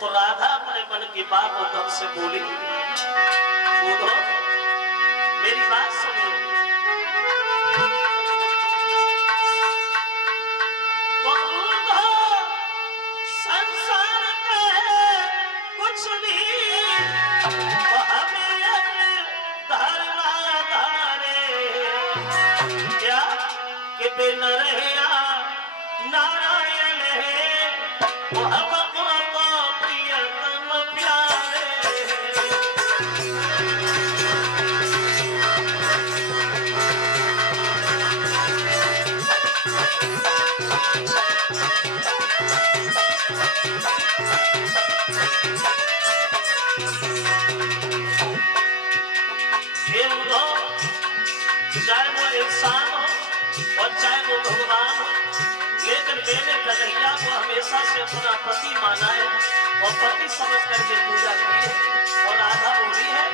तो राधा अपने मन की बात उद्धव से बोली, उद्धव मेरी बात सुनो। संसार का कुछ भी हमें धरना धारे क्या कि बिन रहिया नारायण है वह चाहे वो इंसान हो और चाहे वो भगवान हो, लेकिन मैंने कन्हैया को हमेशा से अपना पति माना है और पति समझ करके पूजा की है। और राधा बोली है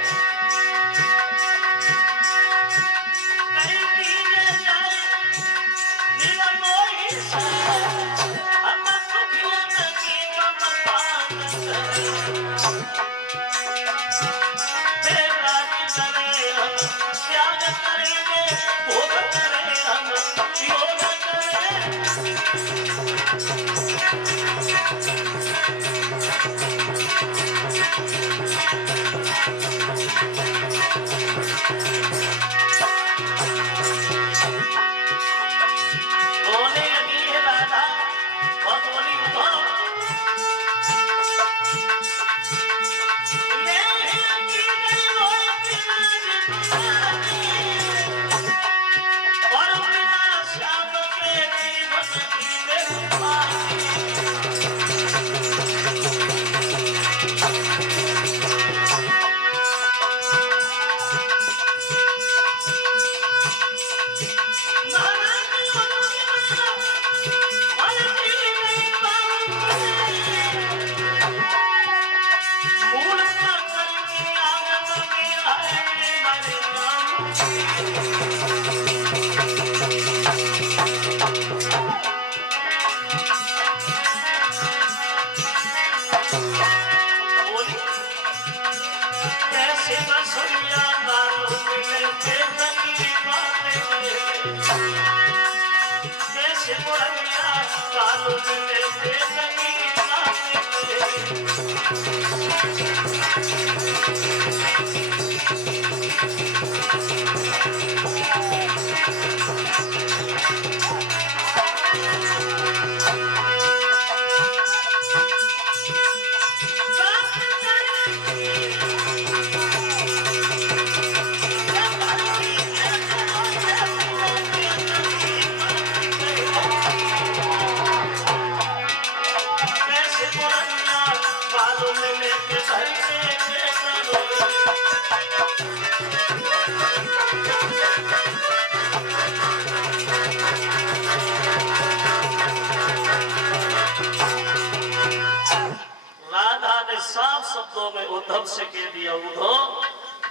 साफ शब्दों में उद्धव से कह दिया, उद्धव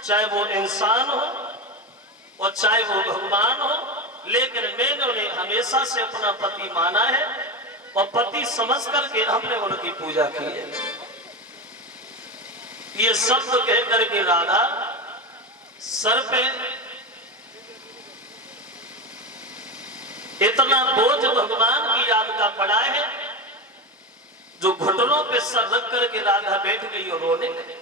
चाहे वो इंसान हो और चाहे वो भगवान हो, लेकिन मैंने उन्हें हमेशा से अपना पति माना है और पति समझ करके हमने उनकी पूजा की है। ये शब्द कह करके राधा सर पे इतना बोझ भगवान की याद का पड़ा है जो घुटनों पे सर रख करके राधा बैठ गई और रोने लगी।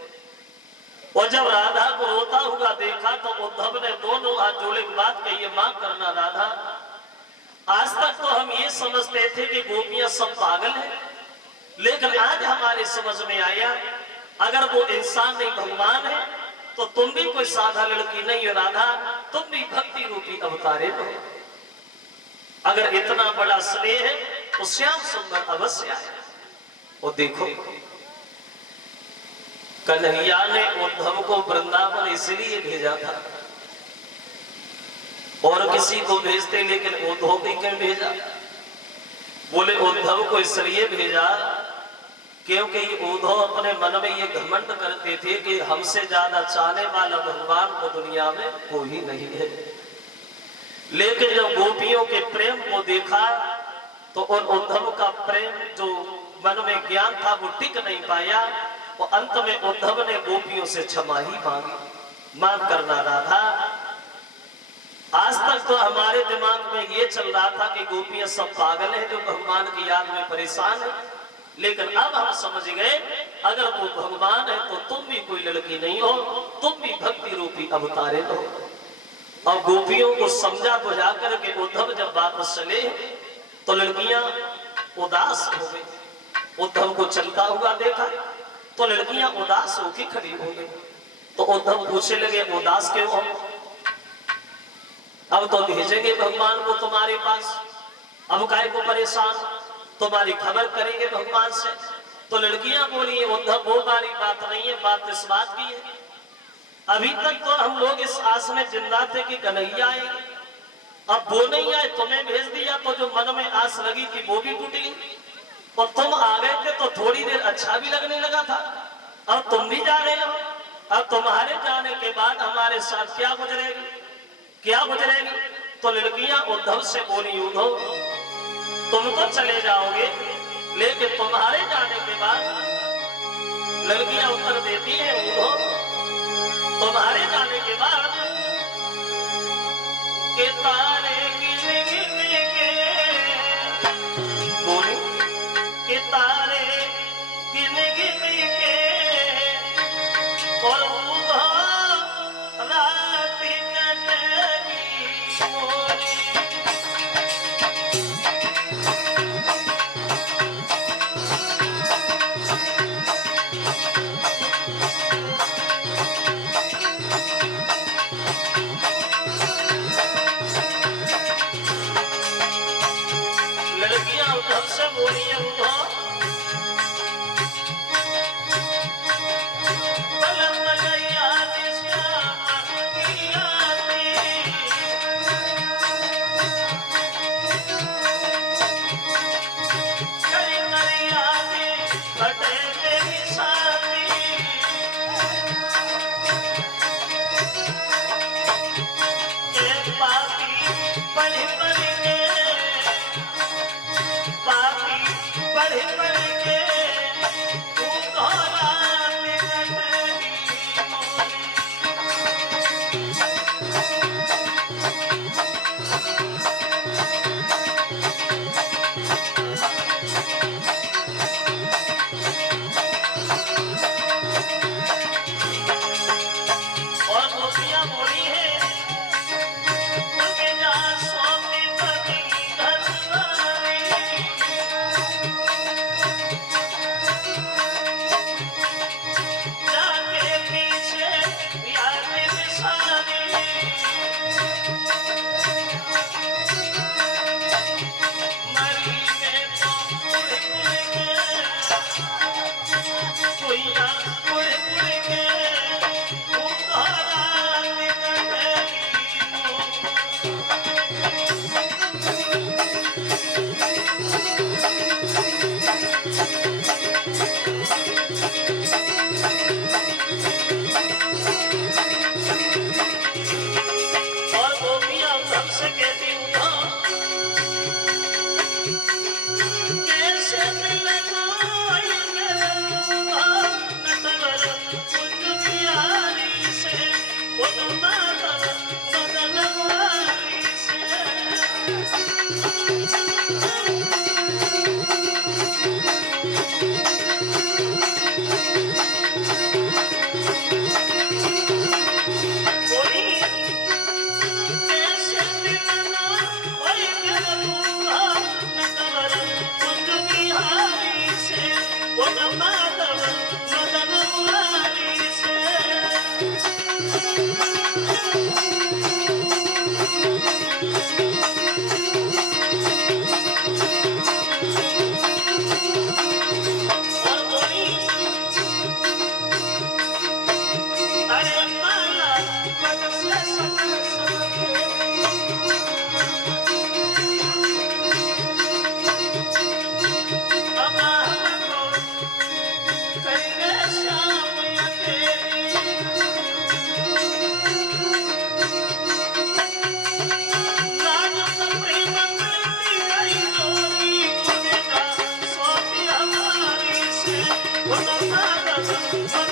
और जब राधा को रोता हुआ देखा तो उद्धव ने दोनों हाथ जोड़े की बात कही, मां करना राधा, आज तक तो हम ये समझते थे कि गोपियां सब पागल हैं, लेकिन आज हमारे समझ में आया अगर वो इंसान नहीं भगवान है तो तुम भी कोई साधा लड़की नहीं है राधा, तुम भी भक्ति रूपी अवतारे हो। अगर इतना बड़ा स्नेह है तो श्याम सुंदर अवश्य आए। और देखो कन्हैया ने उद्धव को वृंदावन इसलिए भेजा था और किसी को भेजते, लेकिन उद्धव भी क्यों भेजा? बोले उद्धव को इसलिए भेजा क्योंकि उद्धव अपने मन में ये घमंड करते थे कि हमसे ज्यादा चाहने वाला भगवान को दुनिया में कोई नहीं है। लेकिन जब गोपियों के प्रेम को देखा तो उन उद्धव का प्रेम जो मन में ज्ञान था वो टिक नहीं पाया और अंत में उद्धव ने गोपियों से क्षमा ही मांगी। माफ करना राधा। आज तक तो हमारे दिमाग में ये चल रहा था कि गोपियां सब पागल हैं जो भगवान की याद में परेशान है, लेकिन अब हम समझ गए अगर वो भगवान है तो तुम भी कोई लड़की नहीं हो, तुम भी भक्ति रूपी अवतारे हो। और गोपियों को समझा बुझा करके उद्धव जब वापस चले तो लड़कियां उदास हो गई। उद्धव को चलता हुआ देखा तो लड़कियां उदास होकर खड़ी हो गई। तो उद्धव पूछने लगे उदास क्यों हो? अब तो भेजेंगे भगवान को तुम्हारे पास, अब काहे को परेशान, तुम्हारी खबर करेंगे भगवान से। तो लड़कियां बोली उद्धव वो वाली बात नहीं है, बात इस बात की है अभी तक तो हम लोग इस आस में जिंदा थे कि कन्हैया आएंगे, अब वो नहीं आए, तुम्हें भेज दिया तो जो मन में आस लगी थी वो भी टूट गई। और तुम आ गए थे तो थोड़ी देर अच्छा भी लगने लगा था, अब तुम भी जा रहे हो। अब तुम्हारे जाने के बाद हमारे साथ क्या गुजरेगी, क्या गुजरेगी? तो लड़कियां उद्धव से बोली उद्धव तुम तो चले जाओगे, लेकिन तुम्हारे जाने के बाद लड़कियां उत्तर देती हैं उद्धव तुम्हारे जाने के बाद के तारे गिन गिन के बोले के तारे गिन गिन के और रात कटेगी मोरी। लड़कियां उद्धव से बोली उद्धव दोनों का दस